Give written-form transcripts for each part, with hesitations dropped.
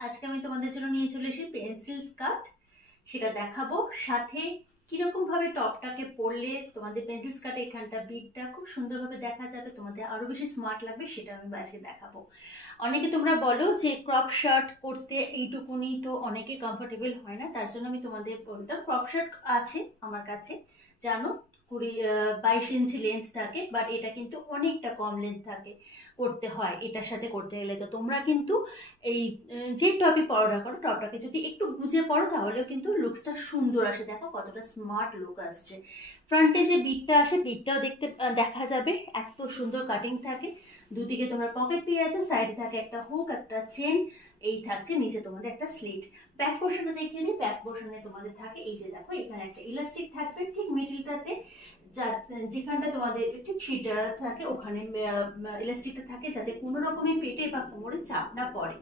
আজকে আমি তোমাদের জন্য নিয়ে চলে এসেছি পেন্সিল স্কার্ট, সেটা দেখাবো। সাথে কিরকম ভাবে টপটাকে পরলে তোমাদের পেন্সিল স্কার্টে এখানটা বিটটা খুব সুন্দরভাবে দেখা যাবে, তোমাদের আরো বেশি স্মার্ট লাগবে, সেটা আমি আজকে দেখাবো। অনেকে তোমরা বলো যে ক্রপ শার্ট করতে এইটুকুনি তো অনেকে কমফোর্টেবল হয় না, তার জন্য আমি তোমাদের বলতাম ক্রপ শার্ট আছে আমার কাছে, জানো 22 ইঞ্চি লেন্থ থাকে, বাট এটা কিন্তু অনেকটা কম লেন্থ থাকে, করতে হয় এটার সাথে করতে গেলে। তো তোমরা কিন্তু এই যে টপই পরোটা করো, টপটাকে যদি একটু গুজে পড়ো তাহলেও কিন্তু লুকসটা সুন্দর আসে। দেখো কতটা স্মার্ট লুক আসছে। ফ্রন্টে যে বিটটা আসে, বিটটাও দেখা যাবে, এত সুন্দর কাটিং থাকে। দুদিকে তোমরা পকেট পেয়ে আছো, সাইডে থাকে একটা হুক, একটা চেন, এই থাকছে, নিচে তোমাদের একটা স্লিট। ব্যাক পোর্শনে দেখিয়ে দিই। ব্যাক পোর্শনে তোমাদের থাকে এই যে দেখো, এখানে একটা ইলাস্টিক থাকবে ঠিক মিডলটাতে, যেখানটা তোমাদের ঠিক সিটটা থাকে ওখানে ইলাস্টিকটা থাকে, যাতে কোনো রকমের পেটে বা কোমরে চাপ না পড়ে।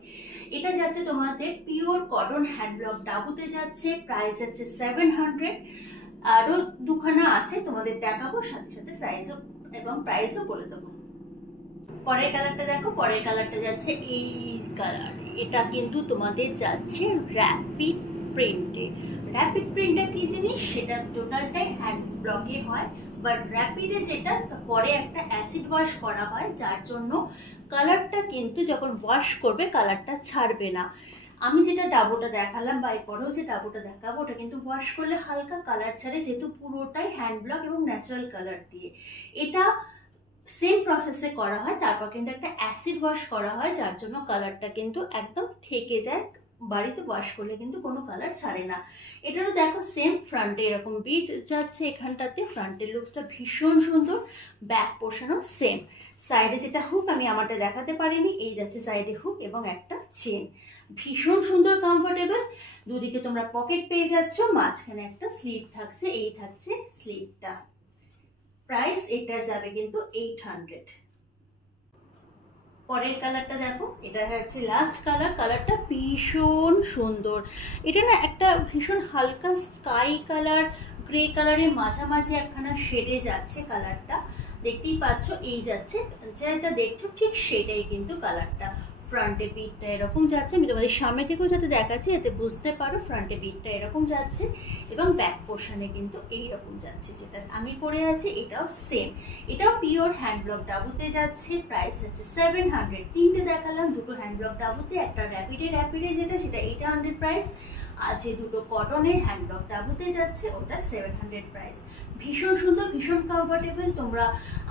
এটা যাচ্ছে তোমাদের পিওর কটন হ্যান্ড ব্লক ডাবুতে যাচ্ছে, প্রাইস যাচ্ছে 700। আরো দুখানা আছে তোমাদের দেখাবো, সাথে সাথে সাইজও এবং প্রাইসও বলে দেবো। পরের কালারটা দেখো, পরের কালারটা যাচ্ছে এই কালার। এটা কিন্তু তোমাদের যাচ্ছে র্যাপিড প্রিন্টে। র্যাপিড প্রিন্টটা কি জিনিস, সেটা টোটালটাই হ্যান্ড ব্লকে হয়, বাট র্যাপিডে যেটা পরে একটা অ্যাসিড ওয়াশ করা হয়, যার জন্য কালারটা কিন্তু যখন ওয়াশ করবে কালারটা ছাড়বে না। আমি যেটা ডাবোটা দেখালাম বা এরপরেও যে ডাবোটা দেখাবো, ওটা কিন্তু ওয়াশ করলে হালকা কালার ছাড়ে, যেহেতু পুরোটাই হ্যান্ড ব্লক এবং ন্যাচারাল কালার দিয়ে। এটা সেম প্রসেসে করা হয়, তারপর কিন্তু একটা অ্যাসিড ওয়াশ করা হয়, যার জন্য কালারটা কিন্তু একদম থেকে যায়, বাড়িতে ওয়াশ করলে কিন্তু কোনো কালার ছাড়ে না। এটারও দেখো সেম ফ্রন্টে এরকম বিট যাচ্ছে এখানটাতে, ফ্রন্টের লুকসটা ভীষণ সুন্দর। ব্যাক পোর্শনও সেম। সাইডে যেটা হুক আমি আমারটা দেখাতে পারিনি, এই যাচ্ছে সাইডে হুক এবং একটা চেন, ভীষণ সুন্দর কমফোর্টেবল। দুদিকে তোমরা পকেট পেয়ে যাচ্ছ, মাঝখানে একটা স্লিভ থাকছে, এই থাকছে স্লিভটা। প্রাইস এটা যাবে কিন্তু 800। পরের কালারটা দেখো, এটা হচ্ছে লাস্ট কালার। কালারটা ভীষণ সুন্দর। এটা না একটা ভীষণ হালকা স্কাই কালার, গ্রে কালারের মাঝামাঝি একখানা শেডে যাচ্ছে কালারটা, দেখতেই পাচ্ছ। এই যাচ্ছে, যেটা দেখছো ঠিক সেটাই কিন্তু কালারটা। ফ্রন্টে বিটটা এরকম যাচ্ছে, আমি তোমাদের সামনে থেকেও যাতে দেখাচ্ছি যাতে বুঝতে পারো। ফ্রন্টে বিটটা এরকম যাচ্ছে এবং ব্যাক পোর্শনে কিন্তু এইরকম যাচ্ছে, যেটা আমি পরে আছি এটাও সেম। এটাও পিওর হ্যান্ড ব্লক ডাবুতে যাচ্ছে, প্রাইস হচ্ছে 700। তিনটে দেখালাম, দুটো হ্যান্ড ব্লক ডাবুতে, একটা র্যাপিডে যেটা সেটা 800 প্রাইস, আর যে দুটো কটনের হ্যান্ড ব্লক ডাবুতে যাচ্ছে ওটা 700 প্রাইস। ভীষণ সুন্দর, ভীষণ কমফোর্টেবল। তোমরা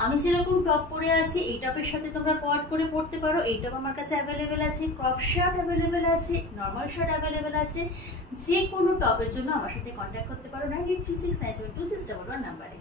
আমি যেরকম টপ পরে আছি এই টপের সাথে তোমরা কোয়াড করে পরতে পারো। এই টপ আমার কাছে অ্যাভেলেবেল আছে, ক্রপ শার্ট অ্যাভেলেবেল আছে, নর্মাল শার্ট অ্যাভেলেবেল আছে। যে কোনো টপের জন্য আমার সাথে কন্ট্যাক্ট করতে পারো 9836972611 নাম্বারে।